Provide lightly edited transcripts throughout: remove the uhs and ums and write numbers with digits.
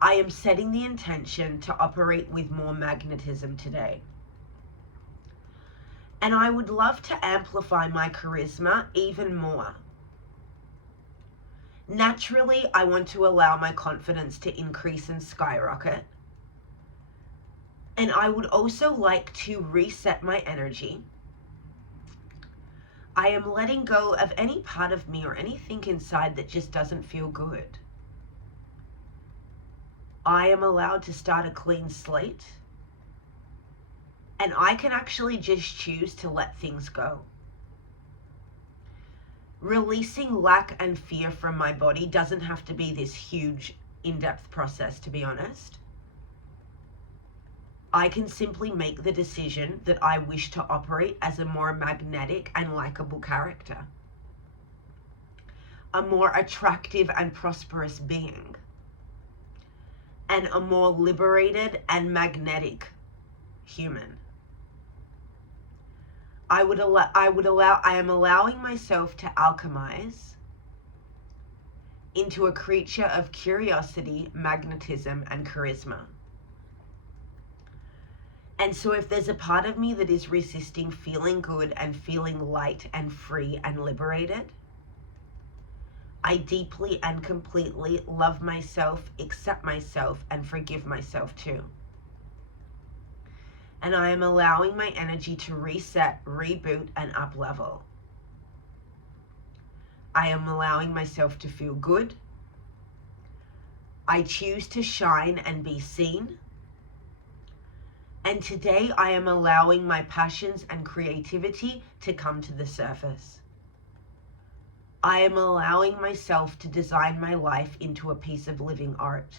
I am setting the intention to operate with more magnetism today. And I would love to amplify my charisma even more. Naturally, I want to allow my confidence to increase and skyrocket. And I would also like to reset my energy. I am letting go of any part of me or anything inside that just doesn't feel good. I am allowed to start a clean slate. And I can actually just choose to let things go. Releasing lack and fear from my body doesn't have to be this huge, in-depth process, to be honest. I can simply make the decision that I wish to operate as a more magnetic and likable character, a more attractive and prosperous being, and a more liberated and magnetic human. I am allowing myself to alchemize into a creature of curiosity, magnetism, and charisma. And so if there's a part of me that is resisting feeling good and feeling light and free and liberated, I deeply and completely love myself, accept myself, and forgive myself too. And I am allowing my energy to reset, reboot, and up-level. I am allowing myself to feel good. I choose to shine and be seen. And today I am allowing my passions and creativity to come to the surface. I am allowing myself to design my life into a piece of living art.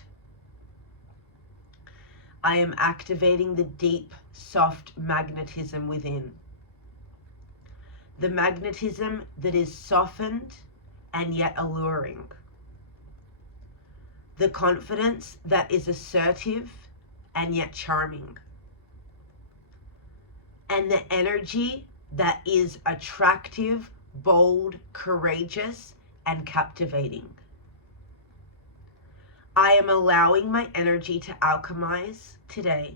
I am activating the deep, soft magnetism within. The magnetism that is softened and yet alluring. The confidence that is assertive and yet charming. And the energy that is attractive, bold, courageous, and captivating. I am allowing my energy to alchemize today.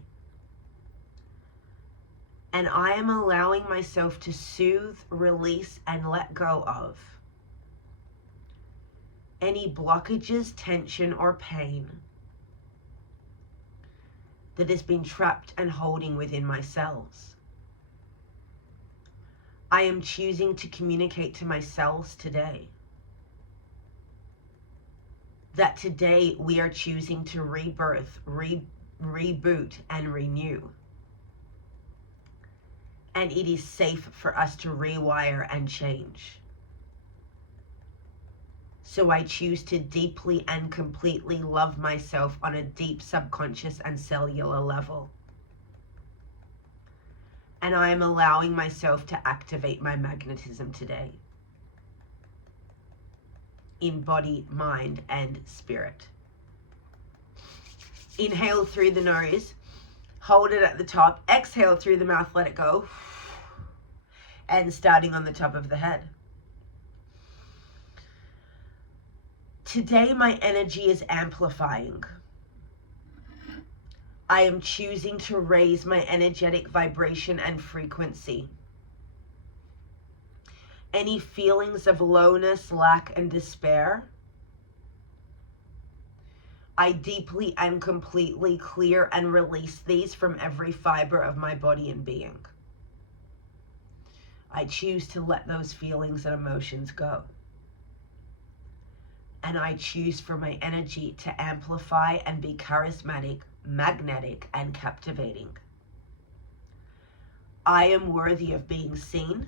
And I am allowing myself to soothe, release, and let go of any blockages, tension, or pain that has been trapped and holding within my cells. I am choosing to communicate to my cells today that today we are choosing to rebirth, reboot, and renew. And it is safe for us to rewire and change. So I choose to deeply and completely love myself on a deep subconscious and cellular level. And I am allowing myself to activate my magnetism today. In body, mind, and spirit. Inhale through the nose. Hold it at the top. Exhale through the mouth. Let it go. And starting on the top of the head. Today my energy is amplifying. I am choosing to raise my energetic vibration and frequency. Any feelings of lowness, lack, and despair, I deeply and completely clear and release these from every fiber of my body and being. I choose to let those feelings and emotions go. And I choose for my energy to amplify and be charismatic, magnetic, and captivating. I am worthy of being seen.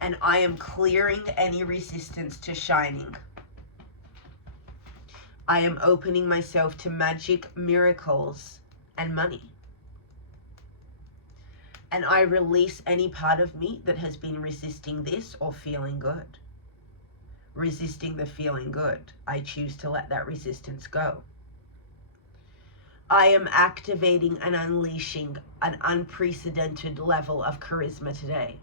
And I am clearing any resistance to shining. I am opening myself to magic, miracles, and money. And I release any part of me that has been resisting this or feeling good. Resisting the feeling good. I choose to let that resistance go. I am activating and unleashing an unprecedented level of charisma today.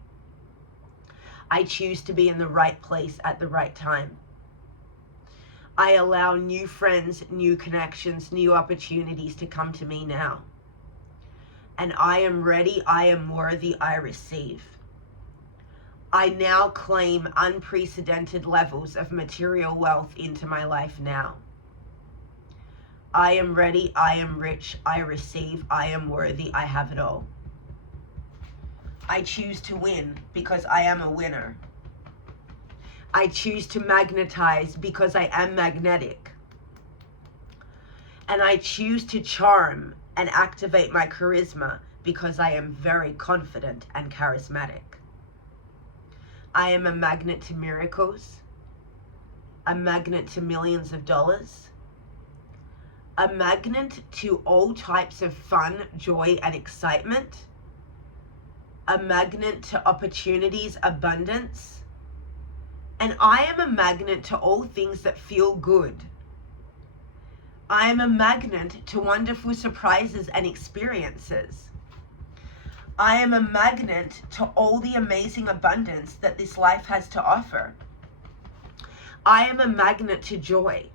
I choose to be in the right place at the right time. I allow new friends, new connections, new opportunities to come to me now. And I am ready, I am worthy, I receive. I now claim unprecedented levels of material wealth into my life now. I am ready, I am rich, I receive, I am worthy, I have it all. I choose to win because I am a winner. I choose to magnetize because I am magnetic. And I choose to charm and activate my charisma because I am very confident and charismatic. I am a magnet to miracles, a magnet to millions of dollars, a magnet to all types of fun, joy, and excitement, a magnet to opportunities, abundance, and I am a magnet to all things that feel good. I am a magnet to wonderful surprises and experiences. I am a magnet to all the amazing abundance that this life has to offer. I am a magnet to joy.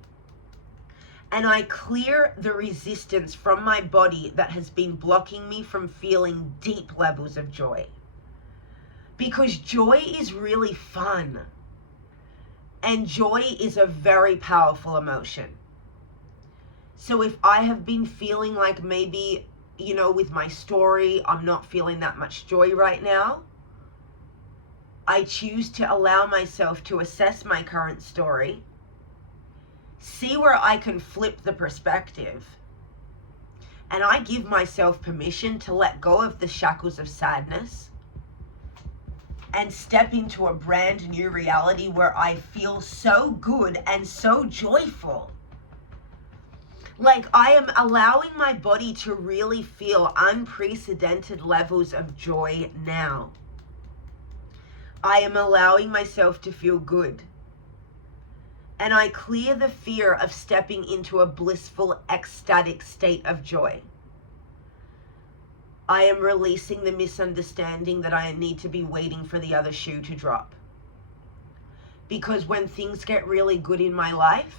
And I clear the resistance from my body that has been blocking me from feeling deep levels of joy. Because joy is really fun. And joy is a very powerful emotion. So if I have been feeling like maybe, with my story, I'm not feeling that much joy right now, I choose to allow myself to assess my current story, see where I can flip the perspective, and I give myself permission to let go of the shackles of sadness and step into a brand new reality where I feel so good and so joyful. Like I am allowing my body to really feel unprecedented levels of joy now. I am allowing myself to feel good. And I clear the fear of stepping into a blissful, ecstatic state of joy. I am releasing the misunderstanding that I need to be waiting for the other shoe to drop. Because when things get really good in my life,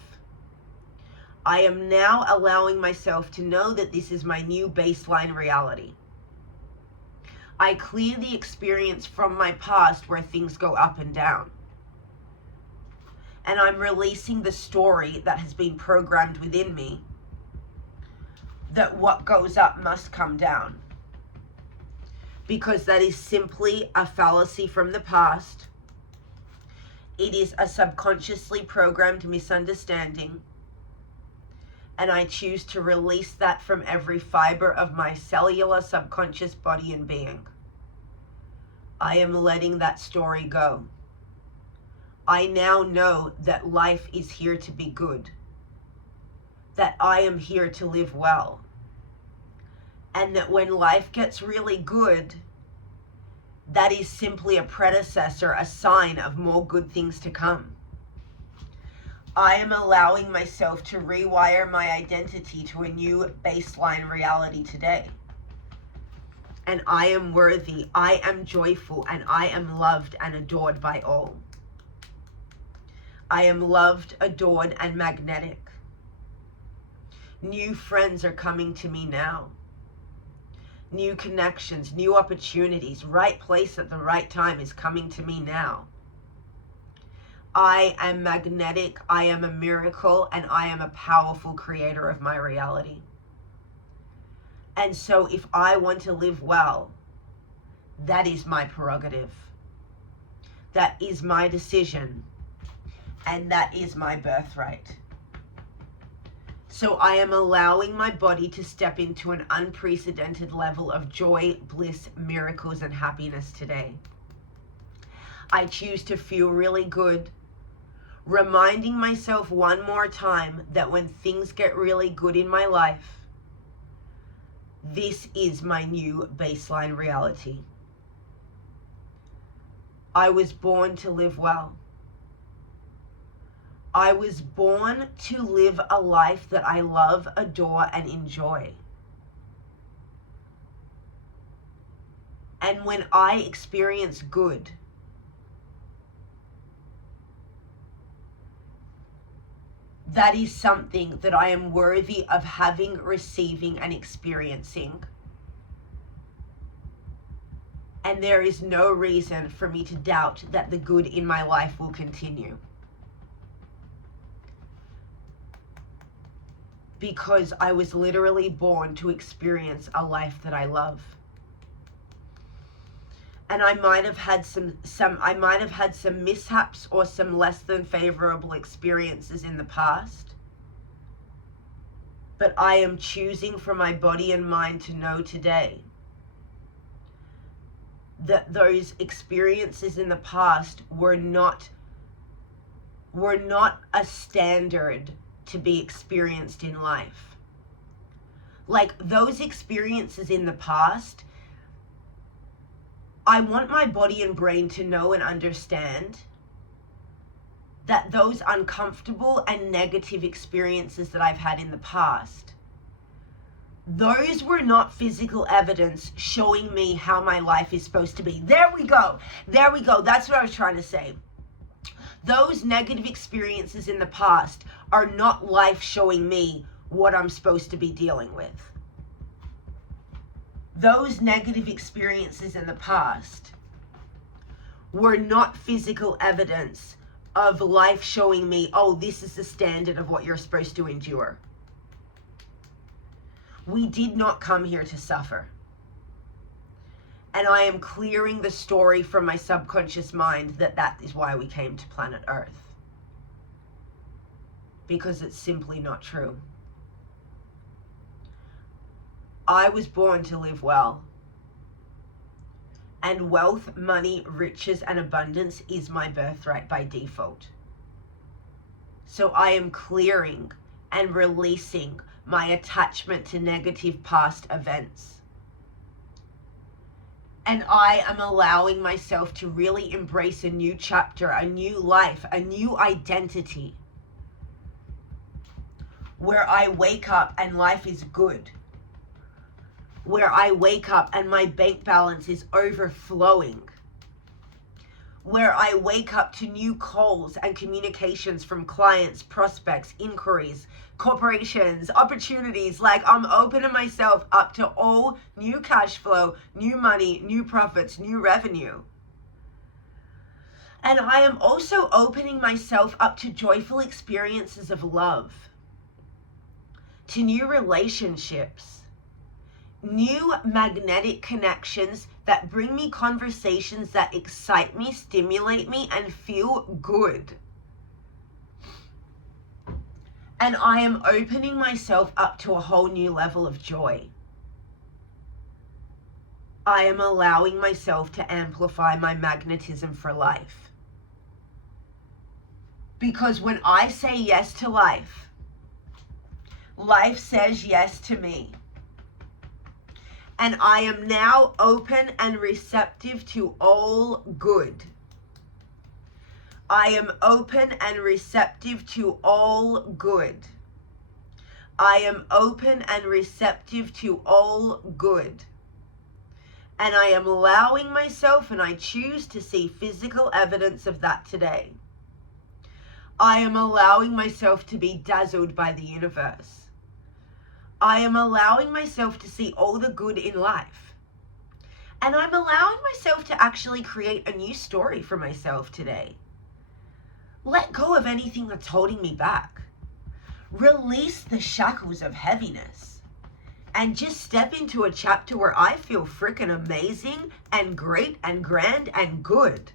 I am now allowing myself to know that this is my new baseline reality. I clear the experience from my past where things go up and down. And I'm releasing the story that has been programmed within me that what goes up must come down. Because that is simply a fallacy from the past. It is a subconsciously programmed misunderstanding. And I choose to release that from every fiber of my cellular, subconscious body and being. I am letting that story go. I now know that life is here to be good. That I am here to live well. And that when life gets really good, that is simply a predecessor, a sign of more good things to come. I am allowing myself to rewire my identity to a new baseline reality today. And I am worthy, I am joyful, and I am loved and adored by all. I am loved, adored, and magnetic. New friends are coming to me now. New connections, new opportunities, right place at the right time is coming to me now. I am magnetic, I am a miracle, and I am a powerful creator of my reality. And so if I want to live well, that is my prerogative. That is my decision. And that is my birthright. So I am allowing my body to step into an unprecedented level of joy, bliss, miracles, and happiness today. I choose to feel really good, reminding myself one more time that when things get really good in my life, this is my new baseline reality. I was born to live well. I was born to live a life that I love, adore, and enjoy. And when I experience good, that is something that I am worthy of having, receiving, and experiencing. And there is no reason for me to doubt that the good in my life will continue. Because I was literally born to experience a life that I love. And I might have had some mishaps or some less than favorable experiences in the past. But I am choosing for my body and mind to know today that those experiences in the past were not a standard to be experienced in life. Like, those experiences in the past, I want my body and brain to know and understand that those uncomfortable and negative experiences that I've had in the past, those were not physical evidence showing me how my life is supposed to be. There we go. That's what I was trying to say. Those negative experiences in the past are not life showing me what I'm supposed to be dealing with. Those negative experiences in the past were not physical evidence of life showing me, oh, this is the standard of what you're supposed to endure. We did not come here to suffer. And I am clearing the story from my subconscious mind that is why we came to planet Earth. Because it's simply not true. I was born to live well. And wealth, money, riches, and abundance is my birthright by default. So I am clearing and releasing my attachment to negative past events. And I am allowing myself to really embrace a new chapter, a new life, a new identity, where I wake up and life is good. Where I wake up and my bank balance is overflowing. Where I wake up to new calls and communications from clients, prospects, inquiries, corporations, opportunities. Like, I'm opening myself up to all new cash flow, new money, new profits, new revenue. And I am also opening myself up to joyful experiences of love, to new relationships, new magnetic connections that bring me conversations that excite me, stimulate me, and feel good. And I am opening myself up to a whole new level of joy. I am allowing myself to amplify my magnetism for life. Because when I say yes to life, life says yes to me. And I am now open and receptive to all good. I am open and receptive to all good. I am open and receptive to all good. And I am allowing myself, and I choose to see physical evidence of that today. I am allowing myself to be dazzled by the universe. I am allowing myself to see all the good in life. And I'm allowing myself to actually create a new story for myself today. Let go of anything that's holding me back. Release the shackles of heaviness. And just step into a chapter where I feel freaking amazing and great and grand and good.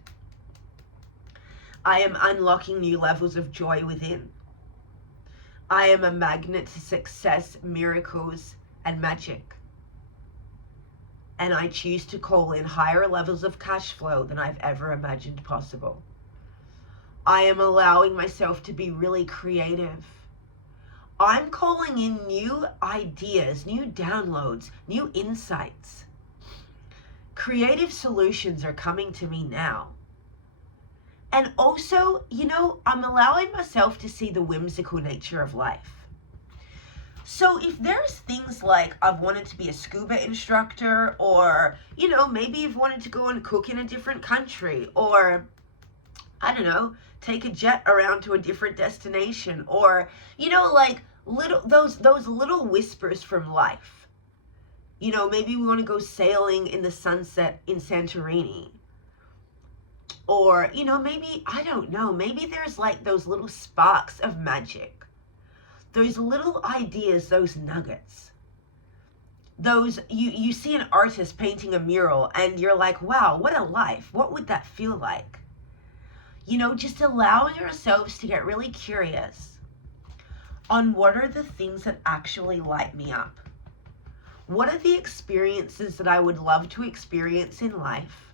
I am unlocking new levels of joy within. I am a magnet to success, miracles, and magic. And I choose to call in higher levels of cash flow than I've ever imagined possible. I am allowing myself to be really creative. I'm calling in new ideas, new downloads, new insights. Creative solutions are coming to me now. And also, I'm allowing myself to see the whimsical nature of life. So if there's things like I've wanted to be a scuba instructor, or, maybe you've wanted to go and cook in a different country, or, I don't know, take a jet around to a different destination, or, you know, like those little whispers from life. You know, maybe we want to go sailing in the sunset in Santorini. Or, you know, maybe, I don't know, maybe there's like those little sparks of magic. Those little ideas, those nuggets. Those, you see an artist painting a mural and you're like, wow, what a life. What would that feel like? You know, just allowing ourselves to get really curious on what are the things that actually light me up. What are the experiences that I would love to experience in life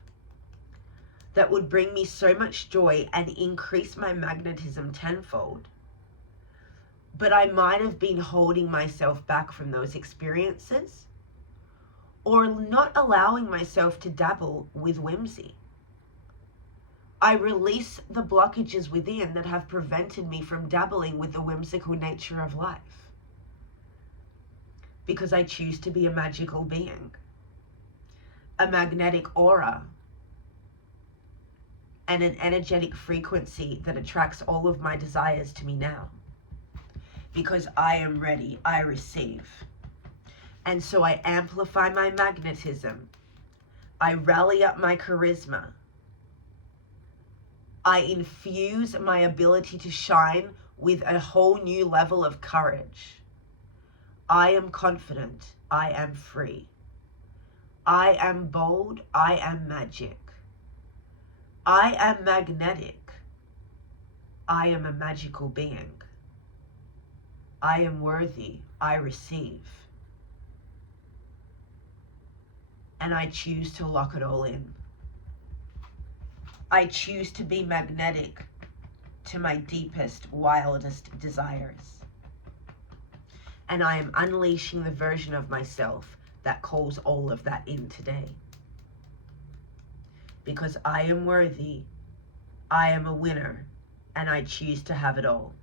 that would bring me so much joy and increase my magnetism tenfold? But I might have been holding myself back from those experiences, or not allowing myself to dabble with whimsy. I release the blockages within that have prevented me from dabbling with the whimsical nature of life. Because I choose to be a magical being, a magnetic aura, and an energetic frequency that attracts all of my desires to me now. Because I am ready, I receive. And so I amplify my magnetism. I rally up my charisma. I infuse my ability to shine with a whole new level of courage. I am confident. I am free. I am bold. I am magic. I am magnetic. I am a magical being. I am worthy. I receive. And I choose to lock it all in. I choose to be magnetic to my deepest, wildest desires. And I am unleashing the version of myself that calls all of that in today. Because I am worthy, I am a winner, and I choose to have it all.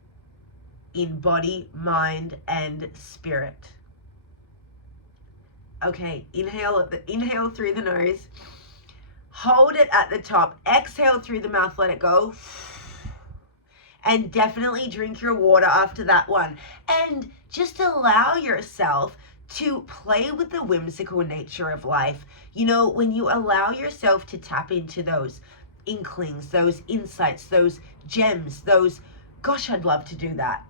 In body, mind, and spirit. Okay, inhale through the nose. Hold it at the top. Exhale through the mouth, let it go. And definitely drink your water after that one. And just allow yourself to play with the whimsical nature of life. You know, when you allow yourself to tap into those inklings, those insights, those gems, those, gosh, I'd love to do that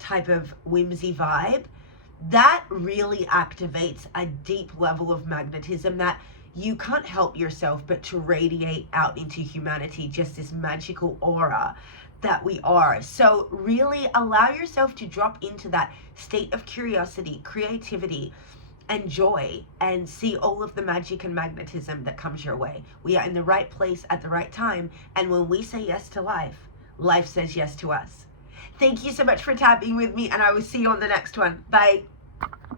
type of whimsy vibe, that really activates a deep level of magnetism that you can't help yourself but to radiate out into humanity, just this magical aura that we are. So really allow yourself to drop into that state of curiosity, creativity, and joy, and see all of the magic and magnetism that comes your way. We are in the right place at the right time, and when we say yes to life, life says yes to us. Thank you so much for tapping with me, and I will see you on the next one. Bye.